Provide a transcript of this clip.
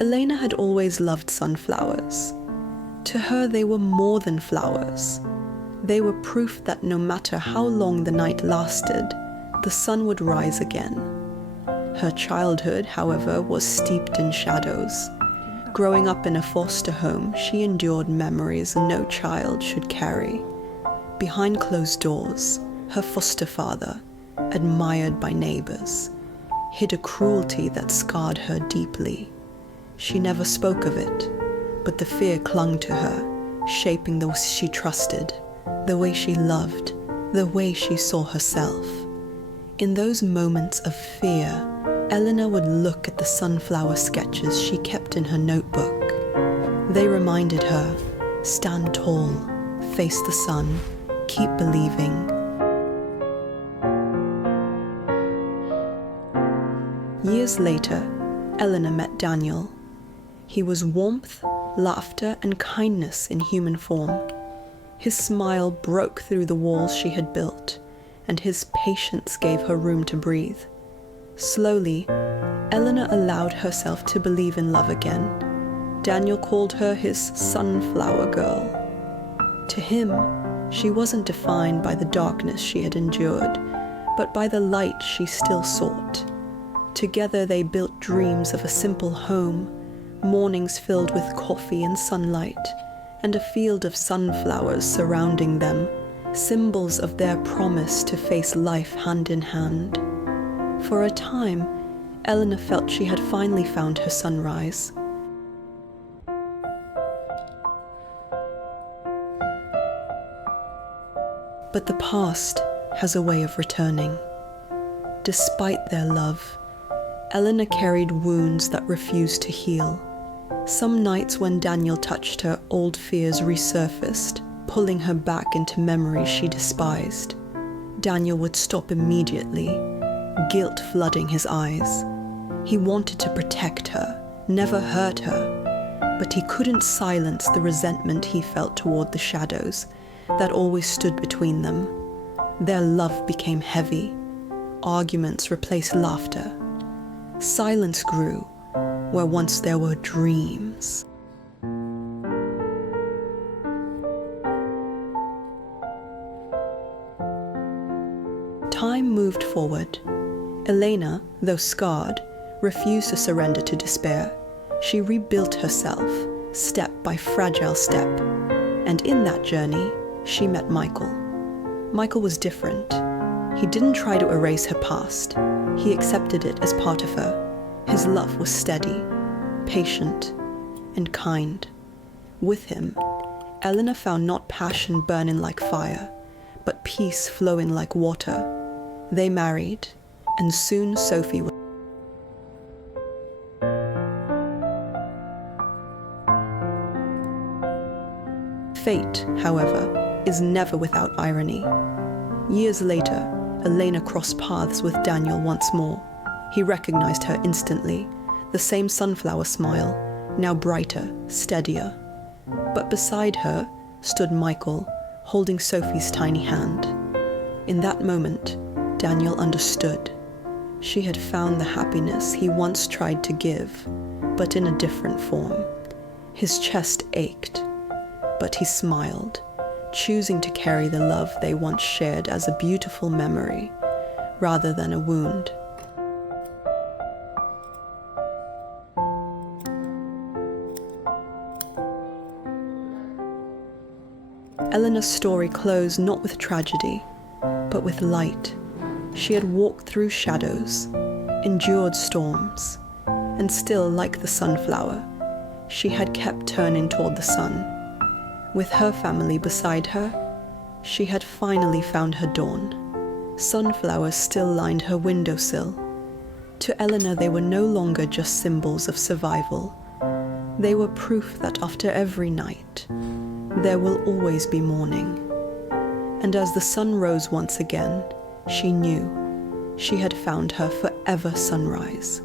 Elena had always loved sunflowers. To her, they were more than flowers. They were proof that no matter how long the night lasted, the sun would rise again. Her childhood, however, was steeped in shadows. Growing up in a foster home, she endured memories no child should carry. Behind closed doors, her foster father, admired by neighbors, hid a cruelty that scarred her deeply. She never spoke of it, but the fear clung to her, shaping the way she trusted, the way she loved, the way she saw herself. In those moments of fear, Elena would look at the sunflower sketches she kept in her notebook. They reminded her, stand tall, face the sun, keep believing. Years later, Elena met Daniel. He was warmth, laughter, and kindness in human form. His smile broke through the walls she had built, and his patience gave her room to breathe. Slowly, Elena allowed herself to believe in love again. Daniel called her his sunflower girl. To him, she wasn't defined by the darkness she had endured, but by the light she still sought. Together they built dreams of a simple home, mornings filled with coffee and sunlight, and a field of sunflowers surrounding them, symbols of their promise to face life hand in hand. For a time, Elena felt she had finally found her sunrise. But the past has a way of returning. Despite their love, Elena carried wounds that refused to heal. Some nights when Daniel touched her, old fears resurfaced, pulling her back into memories she despised. Daniel would stop immediately, guilt flooding his eyes. He wanted to protect her, never hurt her, but he couldn't silence the resentment he felt toward the shadows that always stood between them. Their love became heavy. Arguments replaced laughter. Silence grew where once there were dreams. Time moved forward. Elena, though scarred, refused to surrender to despair. She rebuilt herself, step by fragile step. And in that journey, she met Michael. Michael was different. He didn't try to erase her past. He accepted it as part of her. His love was steady, patient, and kind. With him, Elena found not passion burning like fire, but peace flowing like water. They married, and soon Sophie was. Fate, however, is never without irony. Years later, Elena crossed paths with Daniel once more. He recognized her instantly, the same sunflower smile, now brighter, steadier. But beside her stood Michael, holding Sophie's tiny hand. In that moment, Daniel understood. She had found the happiness he once tried to give, but in a different form. His chest ached, but he smiled, choosing to carry the love they once shared as a beautiful memory, rather than a wound. Elena's story closed not with tragedy, but with light. She had walked through shadows, endured storms, and still, like the sunflower, she had kept turning toward the sun. With her family beside her, she had finally found her dawn. Sunflowers still lined her windowsill. To Elena, they were no longer just symbols of survival. They were proof that after every night, there will always be morning. And as the sun rose once again, she knew she had found her forever sunrise.